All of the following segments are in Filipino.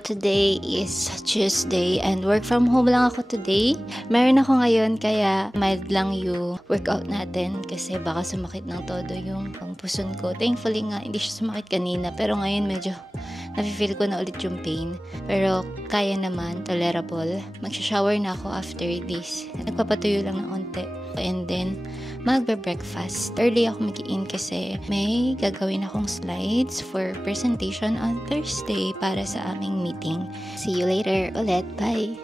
today is Tuesday and work from home lang ako today. Meron ako ngayon kaya mild lang yung workout natin kasi baka sumakit ng todo yung puson ko. Thankfully nga, hindi siya sumakit kanina pero ngayon medyo nafe-feel ko na ulit yung pain. Pero kaya naman, tolerable. Magsha-shower na ako after this. Nagpapatuyo lang ng onte. And then, magbe-breakfast. Early ako mag-in kasi may gagawin akong slides for presentation on Thursday para sa aming meeting. See you later ulit. Bye!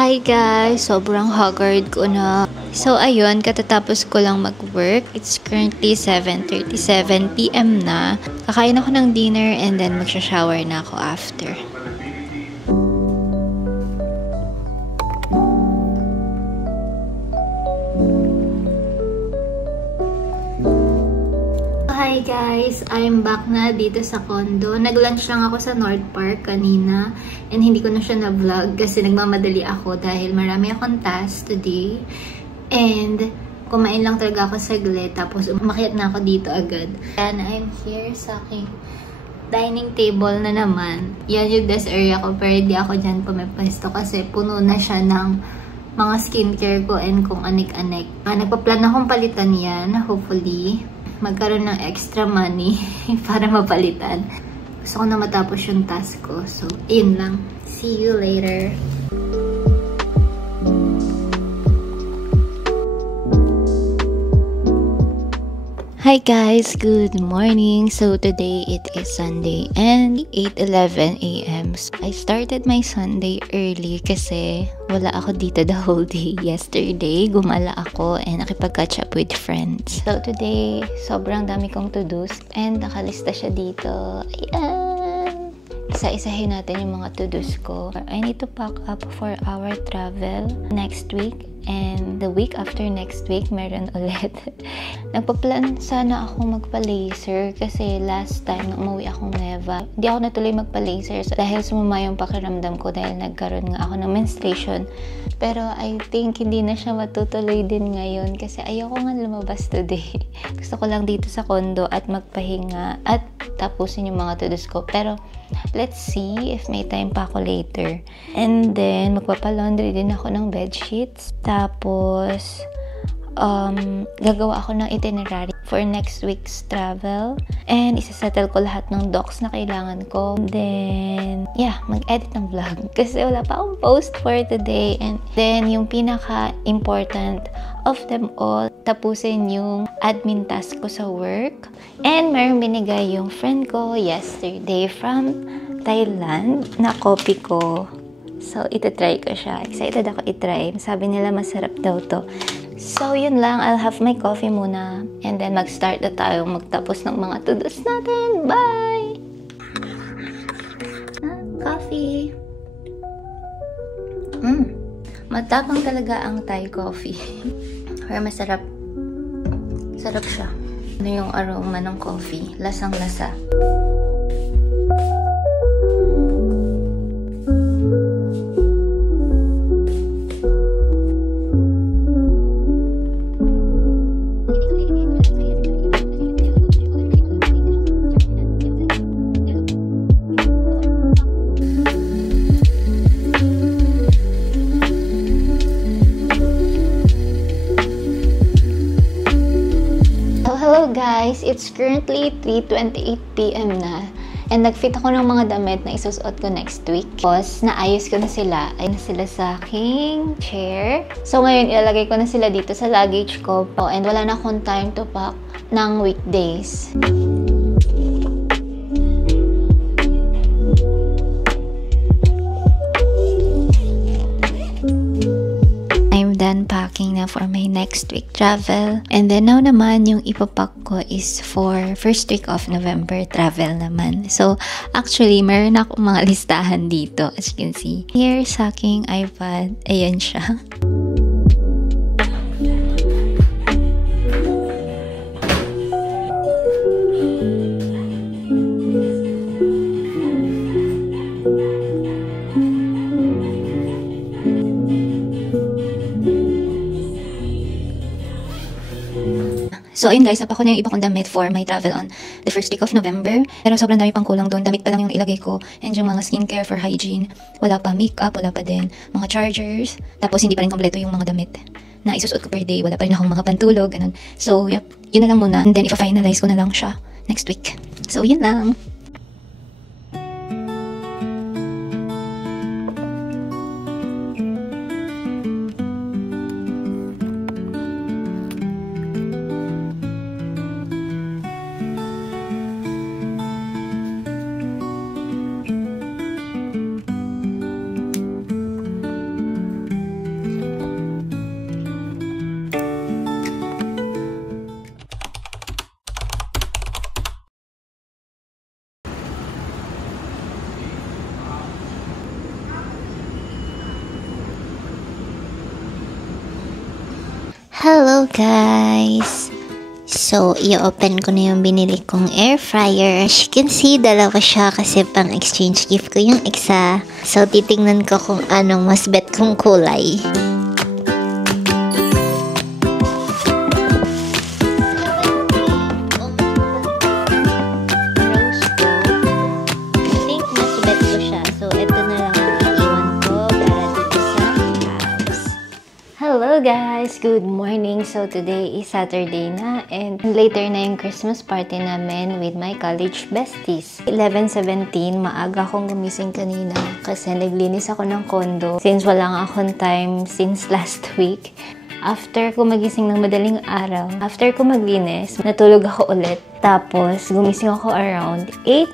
Hi guys! Sobrang haggard ko na. So ayun, katatapos ko lang mag-work. It's currently 7:37 PM na. Kakain ako ng dinner and then magsha-shower na ako after. Hi guys! I'm back na dito sa condo. Nag-lunch lang ako sa North Park kanina and hindi ko na siya na-vlog kasi nagmamadali ako dahil marami akong task today. And kumain lang talaga ako saglit tapos umakyat na ako dito agad. And I'm here sa aking dining table na naman. Yan yung desk area ko pero hindi ako dyan pumipwesto kasi puno na siya ng mga skincare ko and kung anik-anik. Nagpa-plan akong palitan yan, hopefully magkaroon ng extra money para mapalitan. Gusto ko na matapos yung task ko. So, yun lang. See you later. Hi guys! Good morning! So today it is Sunday and 8:11 AM. I started my Sunday early kasi wala ako dito the whole day. Yesterday, gumala ako and nakipag-catch up with friends. So today, sobrang dami kong to-dos and nakalista siya dito. Ayan! Isa-isahin natin yung mga to-dos ko. I need to pack up for our travel next week. And the week after next week, meron ulit. Nagpa-plan sana ako magpa-laser kasi last time na umuwi akong Nueva, hindi ako natuloy magpa-laser dahil sumama yung pakiramdam ko dahil nagkaroon nga ako ng menstruation. Pero I think hindi na siya matutuloy din ngayon kasi ayoko nga lumabas today. Gusto ko lang dito sa condo at magpahinga at tapusin yung mga to-dos ko. Pero let's see if may time pa ako later. And then, magpapalaundry din ako ng bedsheets. Tapos, gagawa ako ng itinerary for next week's travel. And isasettle ko lahat ng docs na kailangan ko. Then, yeah, mag-edit ng vlog. Kasi wala pa akong post for today. And then, yung pinaka-important of them all, tapusin yung admin task ko sa work. And meron binigay yung friend ko yesterday from Thailand na copy ko. So, itatry ko siya. Excited ako itry. Sabi nila masarap daw to. So, yun lang. I'll have my coffee muna. And then, mag-start na tayo magtapos ng mga to-dos natin. Bye! Coffee. Matapang talaga ang Thai coffee. Pero masarap. Sarap siya. Ano yung aroma ng coffee? Lasang-lasa. Hello guys! It's currently 3:28 PM na and nag-fit ako ng mga damit na isusuot ko next week. Tapos, naayos ko na sila. Ay na sila sa aking chair. So, ngayon, ilalagay ko na sila dito sa luggage ko. And wala na akong time to pack ng weekdays. Done packing na for my next week travel. And then now naman, yung ipapack ko is for first week of November travel naman. So, actually, meron akong mga listahan dito. As you can see. Here sa aking iPad, ayan siya. So ayun guys, napako na yung iba kong damit for my travel on the first week of November. Pero sobrang dami pang kulang doon. Damit pa lang yung ilagay ko. And yung mga skincare for hygiene. Wala pa makeup, wala pa din mga chargers. Tapos hindi pa rin kompleto yung mga damit na isusuot ko per day. Wala pa rin akong mga pantulog, ganun. So yep, yun na lang muna. And then ipa-finalize ko na lang siya next week. So yun lang. Hello guys! So, i-open ko na yung binili kong air fryer. As you can see, dalawa siya kasi pang exchange gift ko yung isa. So, titingnan ko kung anong mas bet kong kulay. Hello guys! Good morning! So today is Saturday na and later na yung Christmas party namin with my college besties. 11:17, maaga akong gumising kanina kasi naglinis ako ng condo since wala nga akong time since last week. After ko magising ng madaling araw, after ko maglinis, natulog ako ulit. Tapos, gumising ako around 8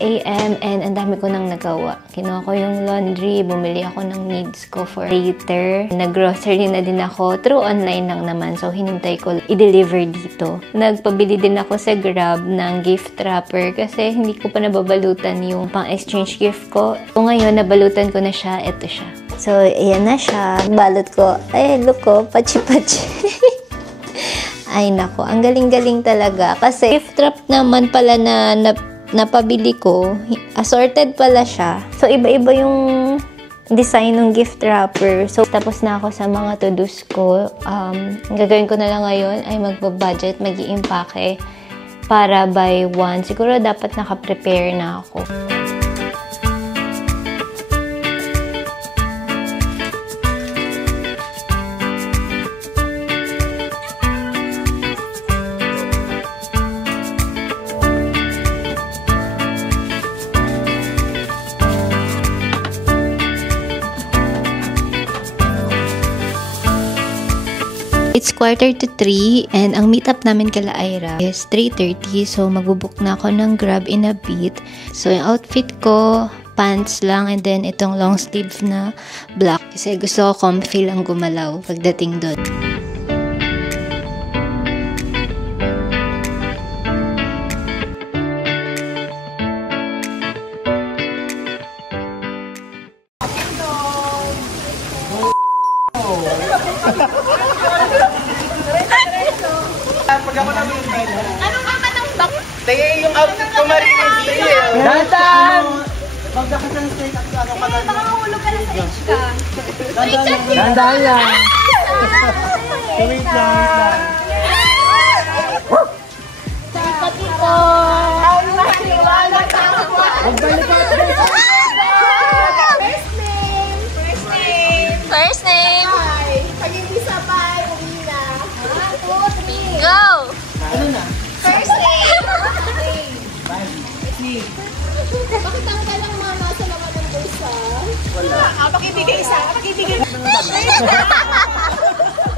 a.m. and ang dami ko nang nagawa. Kinuha ko yung laundry, bumili ako ng needs ko for later. Nag-grocery na din ako, through online lang naman. So, hinintay ko i-deliver dito. Nagpabili din ako sa Grab ng gift wrapper kasi hindi ko pa nababalutan yung pang-exchange gift ko. So, ngayon, nabalutan ko na siya. Ito siya. So, ayan na siya. Balot ko. Ay, look ko. Pachi-pachi. Ay, nako. Ang galing-galing talaga. Kasi, gift wrap naman pala na napabili ko. Assorted pala siya. So, iba-iba yung design ng gift wrapper. So, tapos na ako sa mga to-dos ko. Ang gagawin ko na lang ngayon ay magbabudget, mag-i-impake para by 1. Siguro dapat naka-prepare na ako. It's 2:45 and ang meetup namin kala Ira is 3:30. So, magbubook na ako ng Grab in a bit. So, yung outfit ko, pants lang and then itong long sleeve na black. Kasi gusto ko comfy lang gumalaw pagdating doon. Pag ako namin ano nga manang bak? Tayo yung outfit ko marinig sa'yo. Dandan! Magdakasan sa steak at ano ka lang. Baka mahulog ka na sa edge ka. Dandan lang. Wait lang. Tito! Ang mahaliwala sa ako. Magbalikat guys. First name! Pag hindi sabay, uwi na. 1, 2, 3. Go! Ano na? First name! Bakit ang galang mama sa laman ng bulsa? Wala. Pakibigay isa. Pakibigay.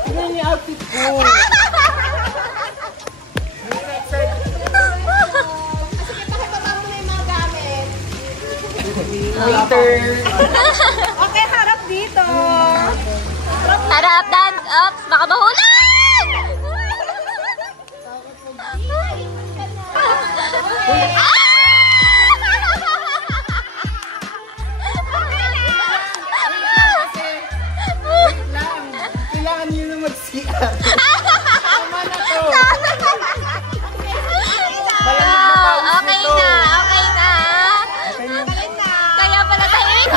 Tignan niyo outfit ko. Sige, pakibaba mo na yung mga gamit. Later. Okay, harap dito. Harap, dance, ups, baka mahulog! Kailangan nyo na mag-CR. Tama na to. Okay na, okay na. Kaya pala tahimik.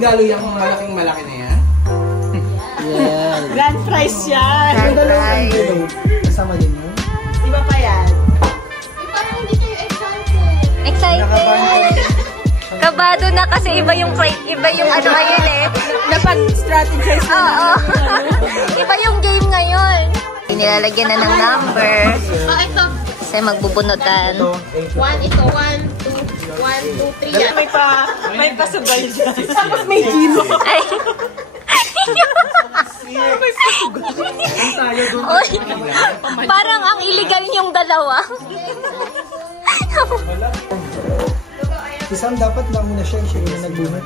regalo yung malaking malaki na yan? Yes. Grand prize yan. Grand prize. Kasama din yun? Iba pa yan. Parang hindi kayo excited. Kabado na kasi iba yung ano ngayon eh. Napag-strategize na. Oo. Iba yung game ngayon. Nilalagyan na ng number. Oh, ito. Kasi magbubunutan. 1, ito. 1, 2, 3. Yan. May pasubay dyan. Tapos may gino. Ay. Oy, parang ang illegal yung dalawa. Si Sam dapat lang muna siya yung nagbunot.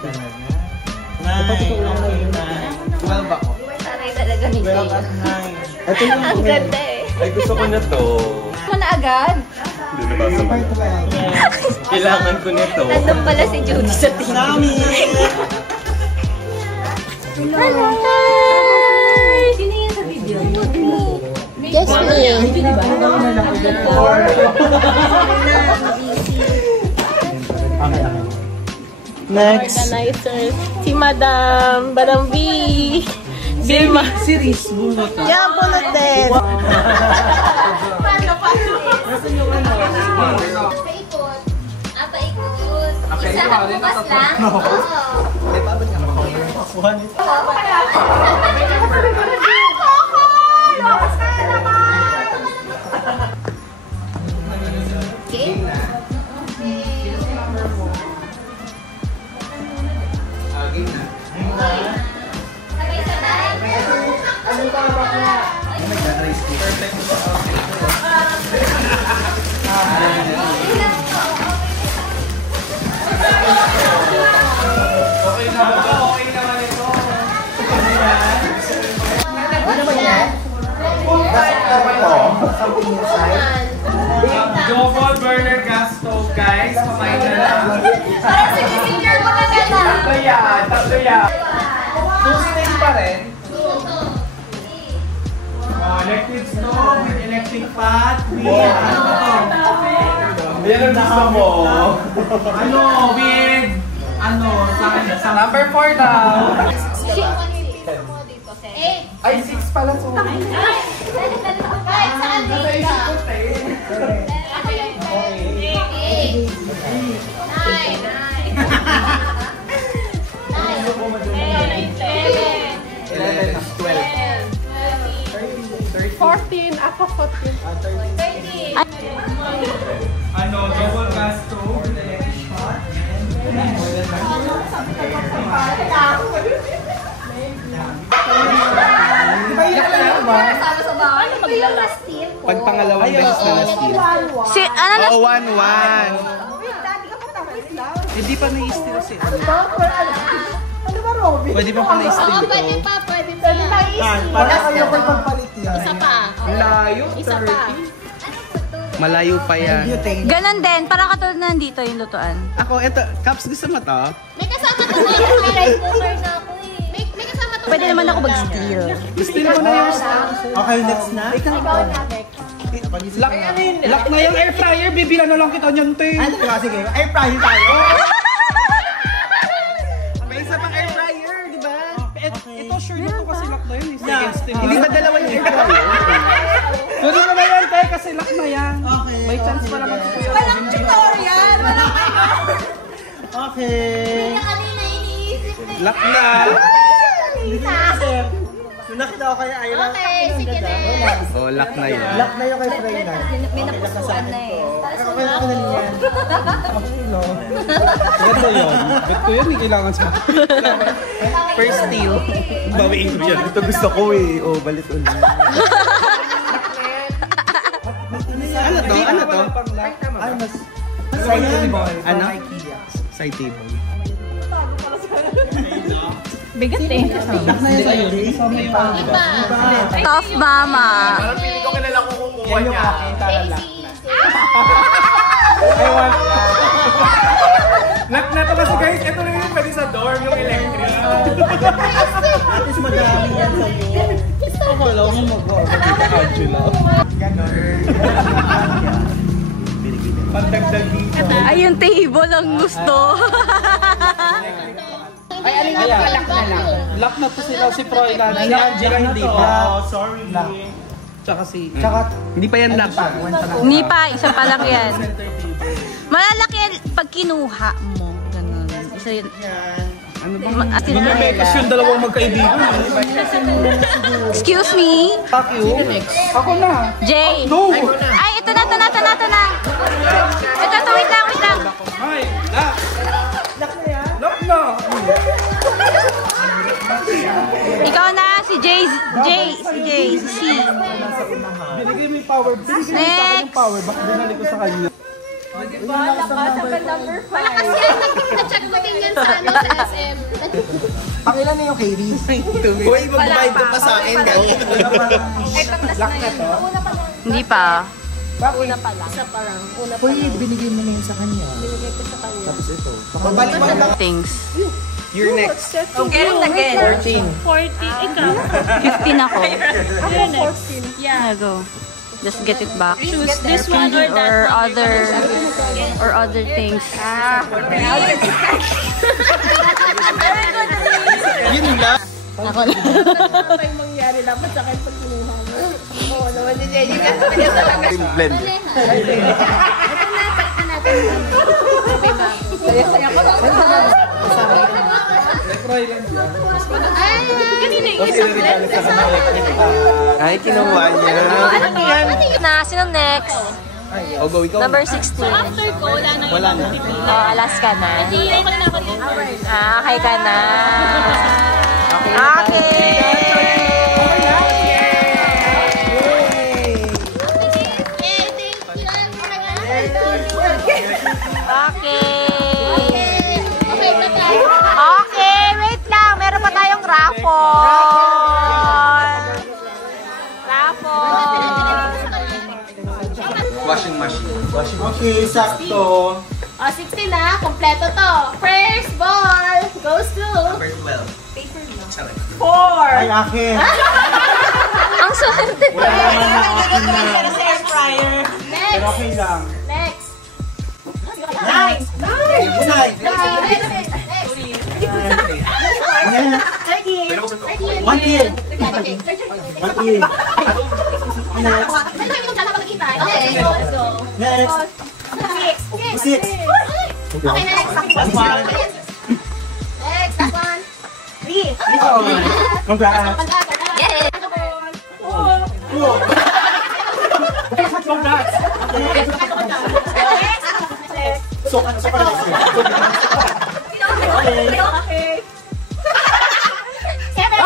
Dapat ikaw lang nagbunot. 12 ako. Taray talaga ni Jay. Ito yung Ang ganda eh. Ay, gusto ko na to. Mo na agad. Hindi na ba? Kailangan ko nito. Nandun pala si Judy sa team. Hello! Sino yan sa video? Yes, me. Next. Organizer. Si Madam Barambi. Vilma. Si Riz, bunot na. Yan, bunot din. Paikot. Paikot. Isa na bukas lang. Oo. Double burner gas stove, guys. Pamain na lang. Parang sige, senior mo na gana. Tatlo yan. Two stick pa rin. Electric stove with electric pot. Ano ba to? Yan ang gusto mo. Ano, with... Ano, sa number 4 daw. Ay, 6 pala. Sorry. Kahit saan dito. Ano, double gas stove with electric pot. Kasama sa bahay. Ano ba yung steel? Pag pangalawang beses na na-steal. Si, ano na? Oo, 1-1. Hindi pa na-steal si ano. Pwede pa pa na-steal Oo, ito. pwede pa. Para kayo pa pagpalit yan. Isa pa. Layo, Isa pa. Malayo pa yan. Ganon din, parang katulad na nandito yung lutuan. Ako, eto, Caps, gusto mo to? May kasama to na yung rice cooker na ako eh. May kasama to. Pwede naman ako mag-steal. Steal mo na yung okay, next na. Lock na yung air fryer, bibila na lang kita niyan, te. Ano ka? Sige, air fryer tayo. May isa pang air fryer, di ba? Ito, sure na to kasi lock na yun. Hindi ba dalawa yung air fryer? Pwede na na yan, te, kasi lock na yan. May chance pa naman. Walang tutorial. Walang Okay. Kanina iniisip na. Lock na. Iniisip. Nung nakita ko kaya ayaw. Okay, sige next. Oh, lock na yun. Lock na yung kay Freyna. May napusuan na eh. Okay, ako na yan. Ganda yun. Ba't ko yun? Hindi kailangan sa... First steal. Bawiin ko yan. Ito gusto ko eh. Oh, balit ulit. Ano to? Ano to? Ay, mas... Side table. Ano? Side table. Bigat eh. Iba. Tough mama. Parang pili ko kilala ko kumuha niya. I want... Lock na to kasi guys, ito lang yung pwede sa dorm, yung electric. At least madami yan sa'yo. Ako lang mo mag-Angela. Pagdagdag dito. Ay, yung table ang gusto. Ay, alin na lock na lang. Lock na to sila si Froilan. Si Angela hindi pa. Sorry. Tsaka hindi pa yan lock. Hindi pa, isa pa lang yan. Malalaki yan pag kinuha mo. Ganun. Isa yun. Ano ba? Nag-mekos yung dalawang magkaibigan. Excuse me? Fuck you. Ako na. Jay. No! Ay, ito na. Ito, wait lang. Ay, lock. Lock na. Ikaw na, si Jay, si C. Binigay mo yung power. Binigay mo sa akin yung power. Bakit binalik ko sa kanya? Na-check ko din yan sa SM. Pangilan na yung KD? Uy, mag-divide ko pa sa akin, guys. Lock na to? Hindi pa. Una pa lang. Uy, binigay mo na yun sa kanya. Binigay ko sa kanya. Tapos ito. Pabalik mo lang. Things. You're next. Okay, again. 14. Ikaw. 15 ako. You're next. Yeah, go. Just get it back. Choose this one or that or other things. Yun lang. Ako na. Ano yung mangyari? Dapat sa akin pag kinuha mo. Oo naman din yan. Yung kasi talaga. Blend. Ito na, palitan natin. Sabay bago. Saya ko lang. Ay, kanina yung isang blend. Ay, kinuha niya. Ano yan? Sino next? O, go, ikaw. Number 16. After ko, wala na yung Last ka na. Hindi, ako na ako rin. Okay ka na. Okay. Okay, wait lang. Meron pa tayong raffle. Washing machine. Okay, sakto. 16 na, kompleto to. First ball goes to... Number 12. Ay, akin. Ang swerte. Wala naman na akin na. Pero Next. okay lang. Next. Nice! Nice! One kill. One kill. Next. Six. Okay, next. Last one. Next, last one. Three. Congrats. Get it. Congrats. So pa next year. Okay. Seven.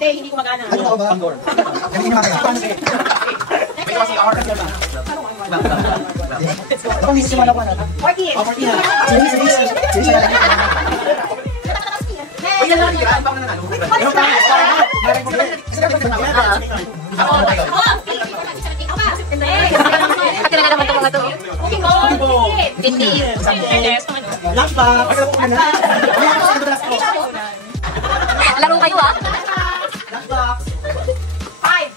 Hindi ko magana. Ano ba? Ganun na kaya. Ako hindi siya malawan na. 14. Oh, 14 na. Sige. Uy, yan lang. Yan pa ka na nalo. Pero pa. Pati na naman itong mga to. Last box. Laro kayo ah. Last box. 5.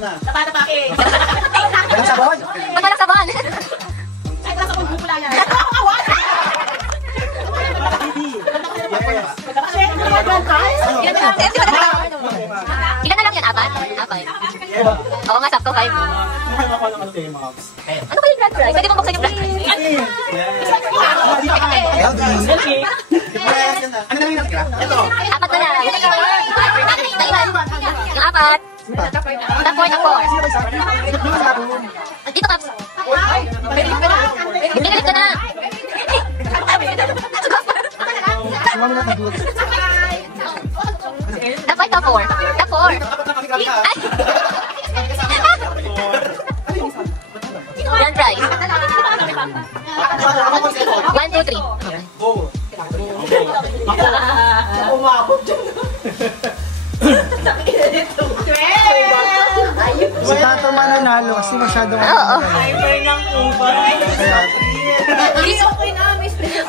Napatapake. Walang sabon. Ba't walang sabahan? Ay, wala sa kong bukula yan. Ilan na lang yan? Apat? Oo nga, sakto. 5. Ano ba yung blood price? Pwede mong buksan yung blood price? Ano na yung natira? Ito. Apat na lang. Yung apat. Top 4. Dito, Caps. Galit ka na. Top 4. Yan, price. 1, 2, 3. Ako umabot dyan. Si Tato mananalo kasi masyadong Hyper ng upa.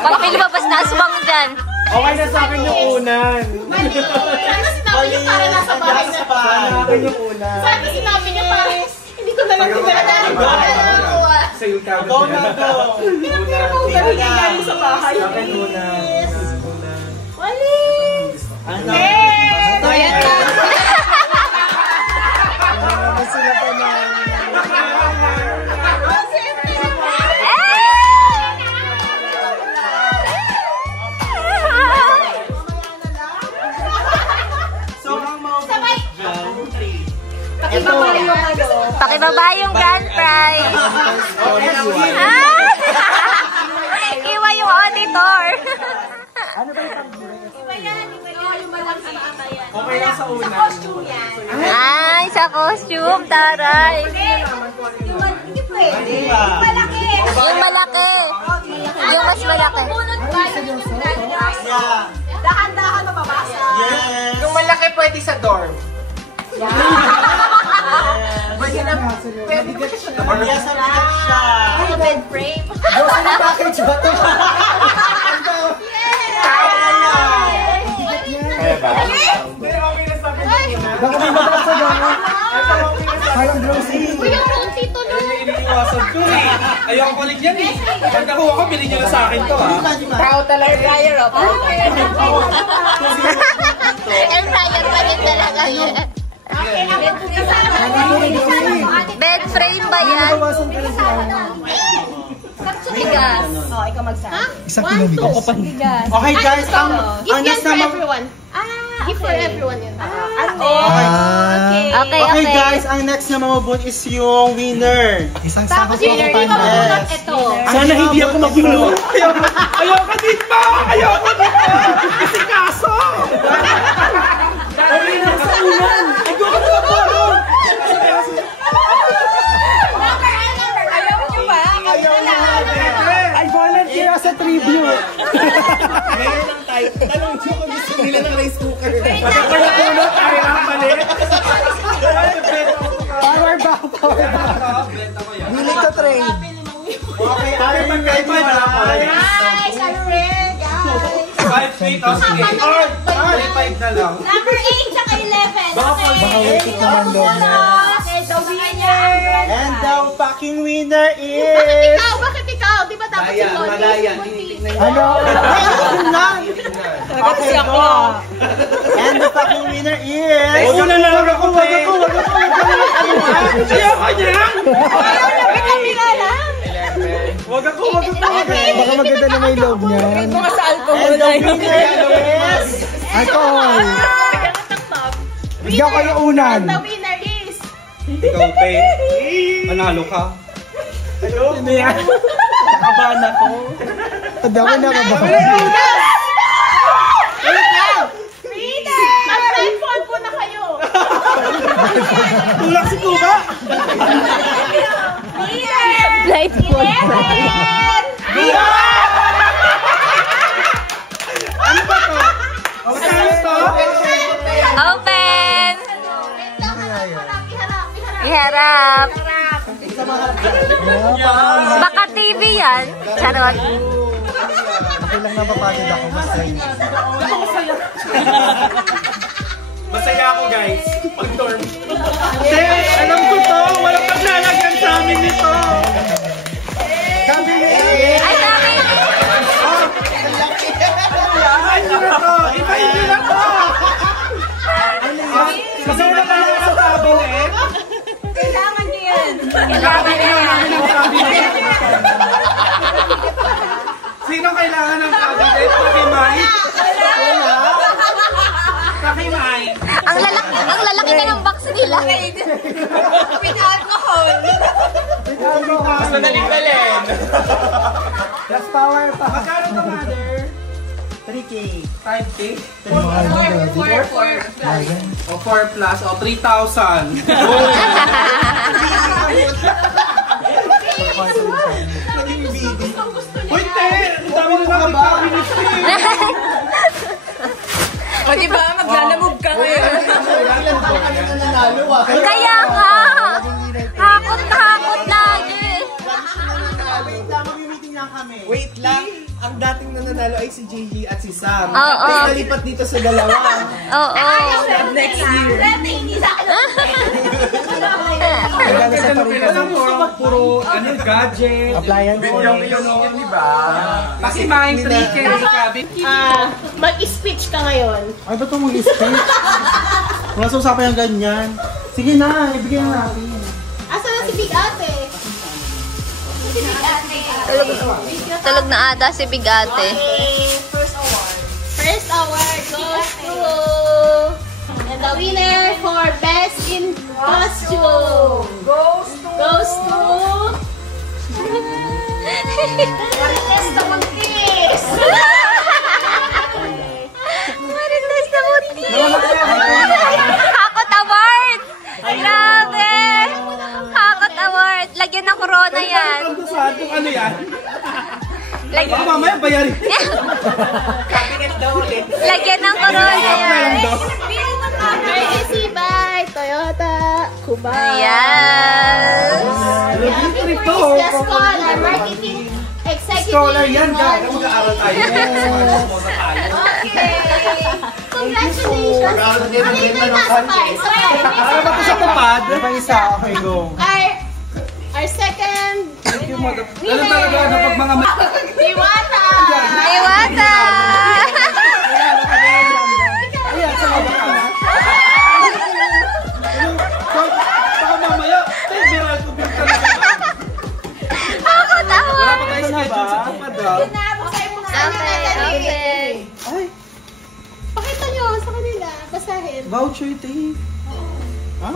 Pag may lumabas na aswang dyan. Okay na sa akin yung unan. Mali. Sana sinabi niyo para nasa bahay na pa. Sa akin yung unan. Sana sinabi niyo para hindi ko na lang tinatawag. Sa yung kagad. Go na to. Pinapira mo galing galing sa bahay. Sa akin unan. Walis! Ano? Ayan na! Sila pa na. Pakibaba yung grand prize. Iwa yung auditor. Okay lang sa unan. Ay, sa costume, taray. Yung malaki. Yung mas malaki. Dahan-dahan na babasa. Yes. Yung malaki pwede sa dorm. Pwede na. Pwede ka siya. Yes, ang bigat siya. Bed frame. Package ba ito? Kaya ba? Pero okay na sa akin yung unan. Baka may mabasa ba? Parang glossy. Yung konti to no. Yan yung iniiwasan ko eh. Ayoko ulit yan eh. Pag nakuha ko, bilhin nyo na sa akin to ah. Tao talaga. Air fryer o. Air fryer pa din talaga yan. Bed frame ba yan? Nabawasan ka na siya. Bigas. Oh, ikaw magsabi. Isang kilo bigas. Okay guys, ang Gift yan next for naman. everyone. Gift for everyone yun. Okay, Okay okay. guys, ang next na mamabun is yung winner. Isang Tapos sako yun, hindi mabunot ito. Sana hindi ako magulo. Ayoko din pa! Ayoko din pa! Kasi kaso! Okay na sa unan! Ayoko na magulo! Ayaw nyo ba? I volunteer as a tribute. Ngayon lang tayo. Tanong nyo kung gusto nila ng rice cooker. Ako na puno, tayo lang mali. Power back, power back. Willing to trade. Okay, tayo mag-guide mo na ako. Guys, celebrate, guys. 5 or 5 na lang. Number 8 tsaka 11. Baka waiting naman doon na. Okay, the winner. And the fucking winner Bakit is... ikaw? Bakit ikaw? Di ba dapat si Tony? Malaya. Ano? Okay, go. And the fucking winner is... Huwag na lang ako, wag ako. Ayoko niya! Ayaw na ba kami nga lang? Wag ako. Baka maganda na may loob niya. And the winner is... Alcohol. Bigyan kayo unan. The winner is... Ikaw, Pe. Manalo ka. Ayoko. Ano yan? Nakabahan ako. Hindi ako nakabahan. Winner! Mag-blindfold po na kayo. Tulak si Kuka. Winner! Blindfold. 11! Ano ba to? Ano to? Open! Iharap. Baka TV yan. Charot. Okay lang na mapagod ako. Masaya ako, guys. Pag-dorm. Hindi, alam ko to. Walang paglalagyan sa amin nito. Ay, dami. Ibahin nyo na to. Ibahin nyo na to. Kasi wala pa lang sa cabinet. Kailangan niyo yan. Kailangan nyo namin ng cabinet. Sino kailangan ng cabinet? Pakimay? Wala. Pakimay. Ang lalaki na ng box nila. With alcohol. Mas madaling dalhin. Plus power pa. Magkano to, mother? 3K. 5K? 4. O 4 plus, o 3,000. Naging bibi. Uy, te! Ang dami na namin cabinet O diba, maglalamog ka ngayon. Kaya nga. Hakot lagi. Wait lang. ang dating nananalo ay si JG at si Sam. Oo. Kaya nalipat dito sa dalawa. Oo. Next year. Puro gadget. Appliance. Di ba? Kasi maing 3K sabi. Mag-speech ka ngayon. Ay, ba't ito mag-speech? Wala sa usapan yung ganyan. Sige na, ibigay na natin. Asa na si Big Ate? Si Big Ate. Tulog na ata si Big Ate. First award. First award goes to... And the winner for Best in Costume goes to... Marites na Montis! Marites na Montis! Hakot Award! Grabe! Hakot Award! Lagyan ng corona yan. Ano yan? Lagyan, Mamaya bayarin. lagyan ng corona yan. Courtesy by Toyota Kuba. Yes! Please just call our marketing executive. Scholar yan, guys. Mag-aaral tayo. Okay. Congratulations. Ano yung sabay? Para ba ito sa tupad? Isa, okay, go. Our second Ganun talaga na pag mga Diwata. Iwata! Ayan, sa mga ka na. Baka mamaya, tayo viral ko bin talaga. Hakot Wala pa Award! tayo schedule sa tupad ha. Okay. Ay, Pakita nyo sa kanila. Basahin. voucher ito eh. Ha?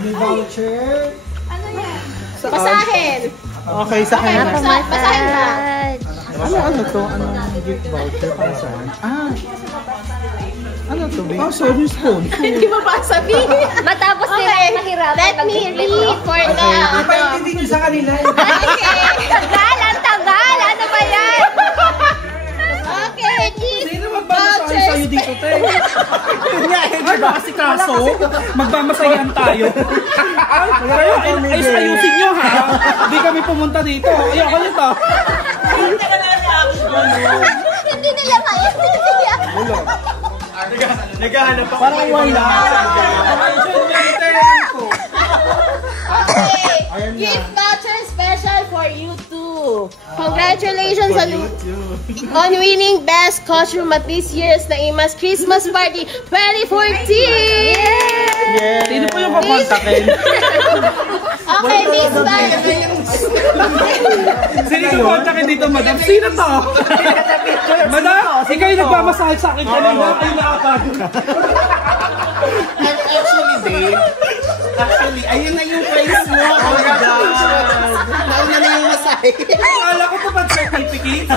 May voucher. Ano yan? Basahin. Okay, sa Okay, kanya. basahin ba? Ano to? Anong gift voucher para saan? Ano to? Sorry, spoon. Hindi mo ba sabihin? Matapos nila mahirapan Let me read for now. Ipaintindi niyo sa kanila. Tagal! Ang tagal! Ano ba yan? Okay, Sino magbamasahin sa'yo dito, te? Ay, kasi kaso, magbamasayan tayo. Ay, ayusin nyo, ha? Hindi kami pumunta dito. Ayoko nito. Hindi nila maintindihan. Naghahanap ako. Parang wala. Okay, gift voucher special for you too. Congratulations on winning Best Costume at this year's Naimas Christmas Party 2014! Sino po yung kakontakin? Okay, this time. Sino yung kontakin dito, madam? Sino to? Madam, ikaw yung nagmamasahe sa akin kanina. Kayo nakapagod. Actually, ayun na yung price mo. Oh my God. Nauna na yung masahe. Akala ko pa certificate.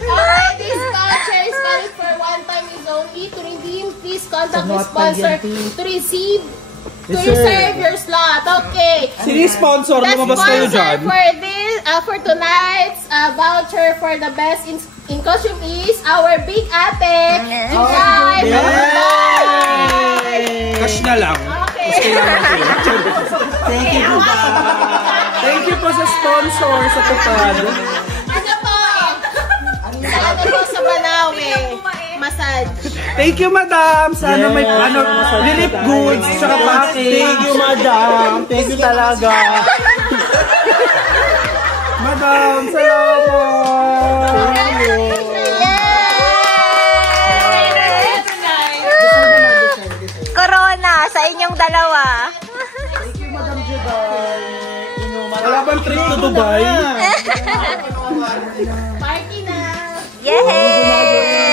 Okay, this voucher is valid for one time use only. To redeem, please contact the sponsor to reserve your slot. Okay. Sino yung sponsor? The Lumabas kayo sponsor dyan. for this, for tonight's voucher for the best in costume is our Big Ate. July. Cash na lang. Okay. Thank you po. Thank you po sa sponsor sa tupad. Ano po? Ano po sa Banawe? Massage. Thank you, madam. Sana may relief goods sa package. Thank you, madam. Thank you talaga. Madam, salamat. Corona sa inyong dalawa. Wala bang trip to Dubai? Party na. Yay!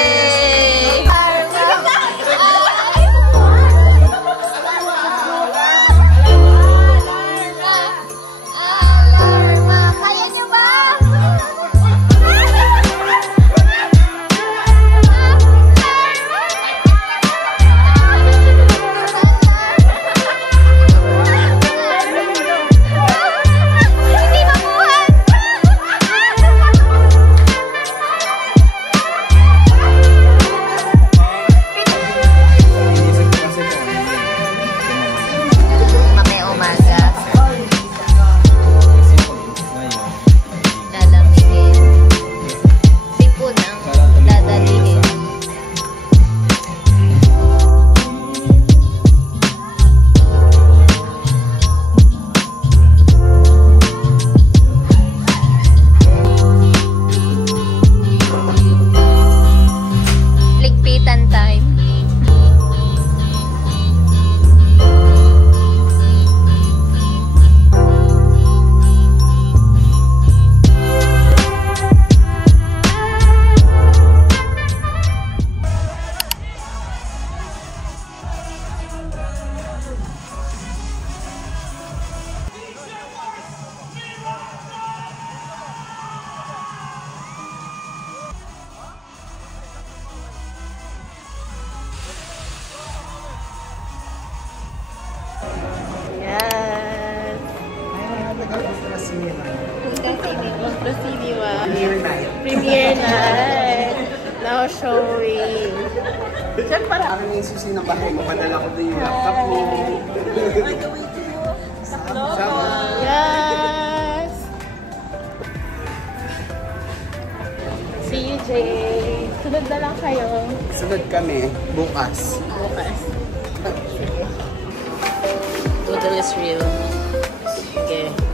Gupitan time. Premiere night. Now showing. Diyan para. Ang yung susi ng bahay mo, padala ko din yung laptop mo. Yes! See you, Jay. Sunod na lang kayo. Sunod kami, bukas. Bukas. Doodle is real. Okay.